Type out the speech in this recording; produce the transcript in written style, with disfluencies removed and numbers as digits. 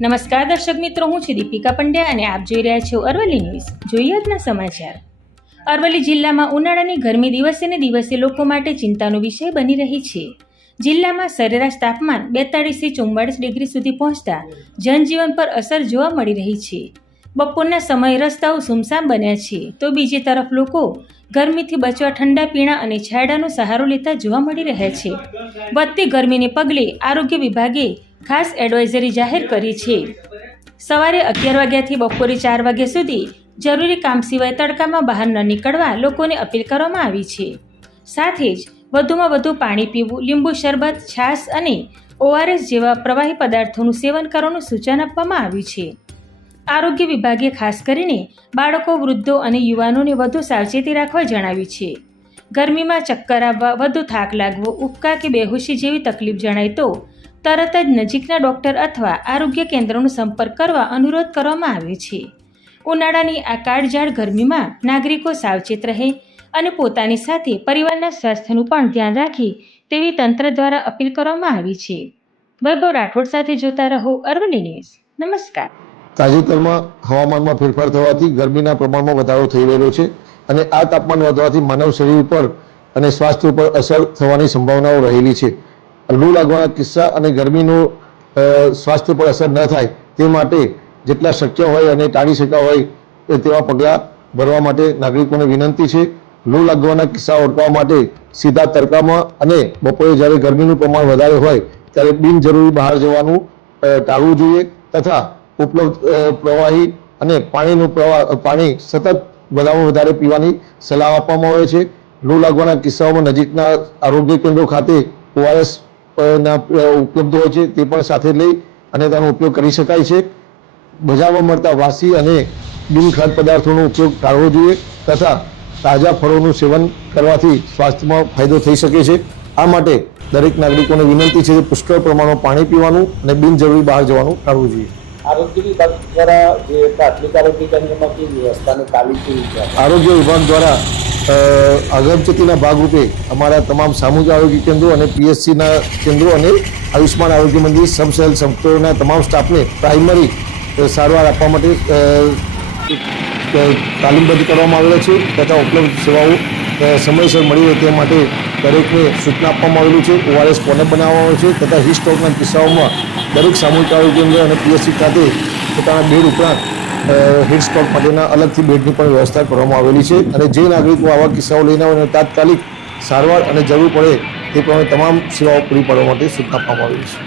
નમસ્કાર દર્શક મિત્રો, હું છું દીપિકા પંડ્યા અને આપ જોઈ રહ્યા છો અરવલ્લી ન્યૂઝ. જોઈએ આજના સમાચાર. અરવલ્લી જિલ્લામાં ઉનાળાની ગરમી દિવસે ને દિવસે લોકો માટે ચિંતાનો વિષય બની રહી છે. જિલ્લામાં સરેરાશ તાપમાન 42 થી 44 ડિગ્રી સુધી પહોંચતા જનજીવન પર અસર જોવા મળી રહી છે. બપોરના સમયે રસ્તાઓ સુમસામ બન્યા છે, તો બીજી તરફ લોકો ગરમીથી બચવા ઠંડા પીણા અને છાંયડાનો સહારો લેતા જોવા મળી રહ્યા છે. વધતી ગરમીને પગલે આરોગ્ય વિભાગે ખાસ એડવાઇઝરી જાહેર કરી છે. સવારે 11 વાગ્યાથી બપોરે 4 વાગ્યા સુધી જરૂરી કામ સિવાય તડકામાં બહાર ન નીકળવા લોકોને અપીલ કરવામાં આવી છે. સાથે જ વધુમાં વધુ પાણી પીવું, લીંબુ શરબત, છાશ અને ORS જેવા પ્રવાહી પદાર્થોનું સેવન કરવાનું સૂચન આપવામાં આવ્યું છે. આરોગ્ય વિભાગે ખાસ કરીને બાળકો, વૃદ્ધો અને યુવાનોને વધુ સાવચેતી રાખવા જણાવ્યું છે. ગરમીમાં ચક્કર આવવા, વધુ થાક લાગવો, ઉબકા કે બેહોશી જેવી તકલીફ જણાય તો તરત જ નજીકના ડૉક્ટર અથવા આરોગ્ય કેન્દ્રનો સંપર્ક કરવા અનુરોધ કરવામાં આવ્યો છે. ઉનાળાની આ કાળઝાળ ગરમીમાં નાગરિકો સાવચેત રહે અને પોતાની સાથે પરિવારના સ્વાસ્થ્યનું પણ ધ્યાન રાખે તેવી તંત્ર દ્વારા અપીલ કરવામાં આવી છે. વૈભવ રાઠોડ સાથે જોતા રહો અરવલ્લી ન્યૂઝ. નમસ્કાર. તાજેતરમાં હવામાનમાં ફેરફાર થવાથી ગરમીના પ્રમાણમાં વધારો થઈ રહ્યો છે અને આ તાપમાન વધવાથી માનવ શરીર પર અને સ્વાસ્થ્ય પર અસર થવાની સંભાવનાઓ રહેલી છે. લૂ લાગવાના કિસ્સા અને ગરમીનું સ્વાસ્થ્ય પર અસર ન થાય તે માટે જેટલા શક્ય હોય અને ટાળી શક્યા હોય તેવા પગલાં ભરવા માટે નાગરિકોને વિનંતી છે. લૂ લાગવાના કિસ્સા ઓળખવા માટે સીધા તડકામાં અને બપોરે જ્યારે ગરમીનું પ્રમાણ વધારે હોય ત્યારે બિનજરૂરી બહાર જવાનું ટાળવું જોઈએ તથા ઉપલબ્ધ પ્રવાહી અને પાણી સતત વધારે વધારે પીવાની સલાહ આપવામાં આવે છે. લૂ લાગવાના કિસ્સાઓમાં નજીકના આરોગ્ય કેન્દ્રો ખાતે ORS ના ઉપલબ્ધ હોય છે, તે પણ સાથે લઈ અને તેનો ઉપયોગ કરી શકાય છે. બજારમાં મળતા વાસી અને બિનખાદ્ય પદાર્થોનો ઉપયોગ ટાળવો જોઈએ તથા તાજા ફળોનું સેવન કરવાથી સ્વાસ્થ્યમાં ફાયદો થઈ શકે છે. આ માટે દરેક નાગરિકોને વિનંતી છે કે પુષ્કળ પ્રમાણમાં પાણી પીવાનું અને બિનજરૂરી બહાર જવાનું ટાળવું જોઈએ. આરોગ્ય વિભાગ દ્વારા જે પ્રાથમિક આરોગ્ય કેન્દ્રમાં કેવી વ્યવસ્થાને તાલીમ કેવી છે? આરોગ્ય વિભાગ દ્વારા અગમચેતીના ભાગરૂપે અમારા તમામ સામૂહિક આરોગ્ય કેન્દ્રો અને PSCના કેન્દ્રો અને આયુષ્માન આરોગ્ય મંદિર સબસેલ સંસ્થાઓના તમામ સ્ટાફને પ્રાઇમરી સારવાર આપવા માટે તાલીમબદ્ધ કરવામાં આવેલા છે તથા ઉપલબ્ધ સેવાઓ સમયસર મળી રહે તે માટે દરેકને સૂચના આપવામાં આવેલી છે. ORS કોર્નર બનાવવામાં આવે છે તથા હિટ સ્ટ્રોકના કિસ્સાઓમાં દરેક સામૂહિક આરોગ્ય કેન્દ્ર અને PSC ખાતે પોતાના બેડ ઉપરાંત હિટ સ્ટ્રોક માટેના અલગથી બેડની પણ વ્યવસ્થા કરવામાં આવેલી છે અને જે નાગરિકો આવા કિસ્સાઓ લઈને આવે અને તાત્કાલિક સારવાર અને જરૂર પડે તે પ્રમાણે તમામ સેવાઓ પૂરી પાડવા માટે સૂચના આપવામાં આવેલી છે.